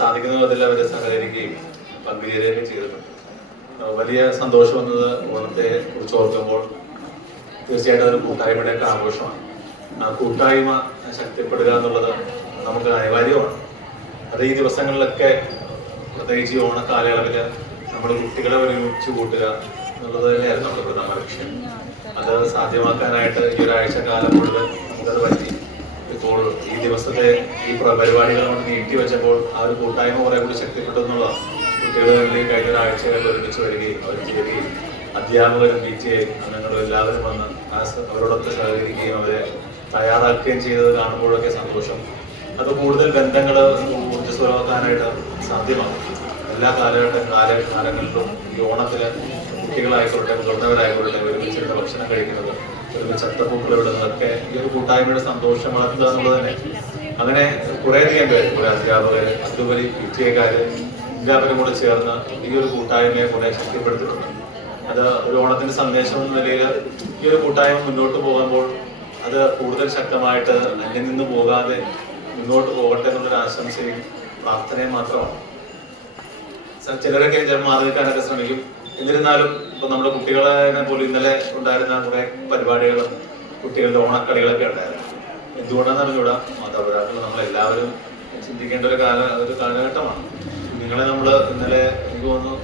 സാധിക്കുന്ന വിധത്തിൽ അവരെ സഹകരിക്കുകയും പങ്കുചേരുകയും ചെയ്തിട്ടുണ്ട്. വലിയ സന്തോഷം വന്നത് ഓണത്തെ കുറിച്ച് ഓർക്കുമ്പോൾ തീർച്ചയായിട്ടും അതൊരു കൂട്ടായ്മയുടെയൊക്കെ ആഘോഷമാണ്. ആ കൂട്ടായ്മ ശക്തിപ്പെടുക എന്നുള്ളത് നമുക്ക് അനിവാര്യമാണ്. അത് ഈ ദിവസങ്ങളിലൊക്കെ പ്രത്യേകിച്ച് ഈ ഓണക്കാലയളവിൽ നമ്മൾ കുട്ടികളെ ഒരുമിച്ച് കൂട്ടുക എന്നുള്ളത് തന്നെയായിരുന്നു നമ്മുടെ പ്രധാന ലക്ഷ്യം. അത് സാധ്യമാക്കാനായിട്ട് ഈ ഒരാഴ്ച കാലം മുഴുവൻ നമുക്കത് പറ്റി. ഇപ്പോൾ ഈ ദിവസത്തെ ഈ പരിപാടികൾ കൊണ്ട് നീട്ടി വെച്ചപ്പോൾ ആ ഒരു കൂട്ടായ്മ കുറെ കൂടി ശക്തിപ്പെട്ടു എന്നുള്ളതാണ്. കുട്ടികളിൽ കഴിഞ്ഞ ഒരാഴ്ചകളിൽ ഒരുമിച്ച് വരികയും അവർ ചേരുകയും അധ്യാപകരും PTA അംഗങ്ങളും എല്ലാവരും വന്ന് അവരോടൊക്കെ സഹകരിക്കുകയും അവരെ തയ്യാറാക്കുകയും ചെയ്തത് കാണുമ്പോഴൊക്കെ സന്തോഷം. അത് കൂടുതൽ ബന്ധങ്ങൾ ഊർജ്ജസ്വലമാക്കാനായിട്ട് സാധ്യമാകും. എല്ലാ കാലങ്ങളിലും ഈ ഓണത്തിന് കുട്ടികളായിക്കോട്ടെ മുതിർന്നവരായിക്കോട്ടെ ഒരുമിച്ചിരുന്ന ഭക്ഷണം കഴിക്കുന്നത്, ഒരുമിച്ച് അത്തപ്പൂക്കൾ ഇടുന്നതൊക്കെ ഈ ഒരു കൂട്ടായ്മയുടെ സന്തോഷം വളർത്തുക എന്നുള്ളത് തന്നെ. അങ്ങനെ കുറേയധികം പേര്, ഒരു അധ്യാപകർ, അതുവഴി PTA-കാര് എല്ലാവരും കൂടെ ചേർന്ന് ഈ ഒരു കൂട്ടായ്മയെ കുറെ ശക്തിപ്പെടുത്തിയിട്ടുണ്ട്. അത് ഒരു ഓണത്തിന്റെ സന്ദേശം എന്ന നിലയിൽ ഈ ഒരു കൂട്ടായ്മ മുന്നോട്ട് പോകുമ്പോൾ അത് കൂടുതൽ ശക്തമായിട്ട് അന്യം നിന്ന് പോകാതെ മുന്നോട്ട് പോകട്ടെ എന്നുള്ളൊരു ആശംസയും പ്രാർത്ഥനയും മാത്രമാണ്. ചിലരൊക്കെ മാതൃകാനൊക്കെ ശ്രമിക്കും. എന്നിരുന്നാലും ഇപ്പൊ നമ്മുടെ കുട്ടികളെ പോലും ഇന്നലെ ഉണ്ടായിരുന്ന കുറെ പരിപാടികളും കുട്ടികളുടെ ഓണക്കളികളൊക്കെ ഉണ്ടായിരുന്നു. എന്തുകൊണ്ടാന്ന് അറിഞ്ഞൂടാ, മാതാപിതാക്കൾ നമ്മളെല്ലാവരും ചിന്തിക്കേണ്ട ഒരു കാലഘട്ടമാണ്. കുഞ്ഞുങ്ങളെ നമ്മൾ ഇന്നലെ എനിക്ക് തോന്നുന്നു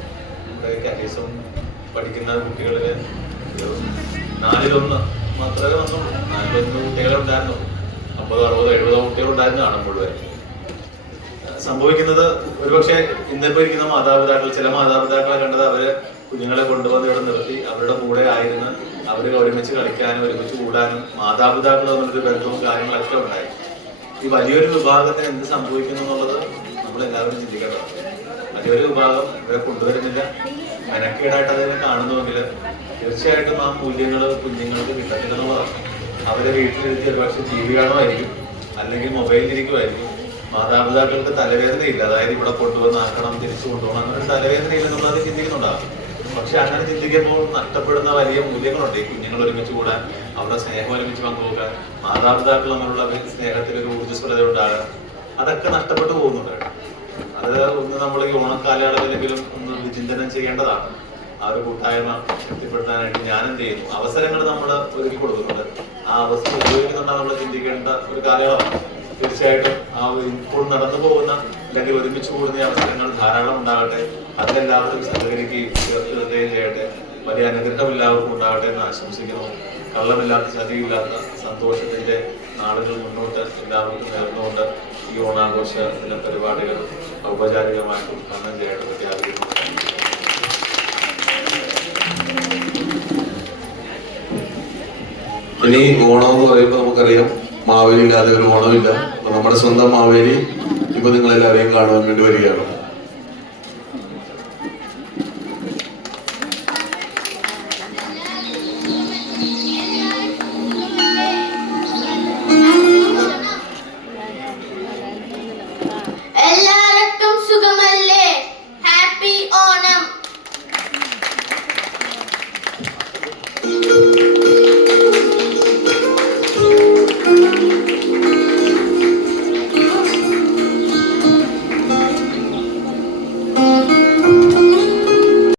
നമ്മുടെ കാറ്റീസം പഠിക്കുന്ന കുട്ടികളില് 4-1 മാത്രമേ വന്നുള്ളൂ. 4-1 കുട്ടികളെ ഉണ്ടായിരുന്നുള്ളൂ. 50, 60, 70 കുട്ടികളുണ്ടായിരുന്നു കാണുമ്പോഴേ. സംഭവിക്കുന്നത് ഒരുപക്ഷെ ഇന്നിപ്പോ ഇരിക്കുന്ന മാതാപിതാക്കൾ, ചില മാതാപിതാക്കളെ കണ്ടത് അവര് കുഞ്ഞുങ്ങളെ കൊണ്ടുവന്ന് ഇവിടെ നിർത്തി അവരുടെ കൂടെ ആയിരുന്നു അവര് ഒരുമിച്ച് കളിക്കാനും ഒരുമിച്ച് കൂടാനും മാതാപിതാക്കൾ തമ്മിലൊരു ബന്ധവും കാര്യങ്ങളൊക്കെ ഉണ്ടായി. ഈ വലിയൊരു വിഭാഗത്തിന് എന്ത് സംഭവിക്കുന്നു എന്നുള്ളത് നമ്മൾ എല്ലാവരും ചിന്തിക്കേണ്ടതാണ്. വലിയൊരു വിഭാഗം ഇവരെ കൊണ്ടുവരുന്നില്ല, മെനക്കേടായിട്ട് അതിനെ കാണുന്നുവെങ്കിൽ തീർച്ചയായിട്ടും ആ മൂല്യങ്ങൾ കുഞ്ഞുങ്ങൾക്ക് കിട്ടത്തില്ലെന്നുള്ളതാണ്. അവരെ വീട്ടിലിരുത്തി ഒരുപക്ഷെ TV കാണുമായിരിക്കും, അല്ലെങ്കിൽ മൊബൈലിലിരിക്കുമായിരിക്കും. മാതാപിതാക്കൾക്ക് തലവേദനയില്ല, അതായത് ഇവിടെ കൊണ്ടുവന്ന് ആക്കണം, തിരിച്ചു കൊണ്ടുപോകണം, അങ്ങനെ ഒരു തലവേദനയില്ലെന്നുള്ളത് ചിന്തിക്കുന്നുണ്ടാകും. പക്ഷെ അങ്ങനെ ചിന്തിക്കുമ്പോൾ നഷ്ടപ്പെടുന്ന വലിയ മൂല്യങ്ങളുണ്ട്. ഈ കുഞ്ഞുങ്ങൾ ഒരുമിച്ച് കൂടാൻ, അവരുടെ സ്നേഹം ഒരുമിച്ച് പങ്കുവെക്കാൻ, മാതാപിതാക്കൾ തമ്മിലുള്ള സ്നേഹത്തിൽ ഒരു ഊർജ്ജസ്വലത ഉണ്ടാകാൻ, അതൊക്കെ നഷ്ടപ്പെട്ടു പോകുന്നുണ്ട്. അത് ഒന്ന് നമ്മൾ ഈ ഓണക്കാലയളവിലെങ്കിലും ഒന്ന് വിചിന്തനം ചെയ്യേണ്ടതാണ്. ആ ഒരു കൂട്ടായ്മ ശക്തിപ്പെടുത്താനായിട്ട് ഞാൻ എന്ത് ചെയ്യുന്നു, അവസരങ്ങൾ നമ്മൾ ഒരുക്കി കൊടുക്കുന്നുണ്ട്. ആ അവസരം ഉപയോഗിക്കുന്നുണ്ട് നമ്മൾ ചിന്തിക്കേണ്ട ഒരു കാലയളവാണ്. തീർച്ചയായിട്ടും ആ ഇപ്പോൾ നടന്നു പോകുന്ന അല്ലെങ്കിൽ ഒരുമിച്ച് കൂടുന്ന അവസരങ്ങൾ ധാരാളം ഉണ്ടാകട്ടെ. അതിലെല്ലാവരും സഹകരിക്കുകയും ചേർത്ത് നിർത്തുകയും ചെയ്യട്ടെ. വലിയ അനുഗ്രഹം എല്ലാവർക്കും ഉണ്ടാകട്ടെ എന്ന് ആശംസിക്കുന്നു. കള്ളമില്ലാത്ത, ചതിയില്ലാത്ത സന്തോഷത്തിന്റെ നാളുകൾ മുന്നോട്ട് എല്ലാവർക്കും നേർന്നുകൊണ്ട് ഈ ഓണാഘോഷ ദിന പരിപാടികൾ ഔപചാരികമായിട്ട് ഉദ്ഘാടനം ചെയ്യട്ടെ പ്രത്യാഗ്രഹിക്കുന്നു. ഇനി ഓണം എന്ന് പറയുമ്പോൾ നമുക്കറിയാം, മാവേലി ഇല്ലാതെ ഒരു ഓണമില്ല. അപ്പൊ നമ്മുടെ സ്വന്തം മാവേലി ഇപ്പൊ നിങ്ങളെല്ലാവരെയും കാണുവാൻ വേണ്ടി വരികയാണ്. എല്ലാവർക്കും സുഖമല്ലേ? ഹാപ്പി ഓണം.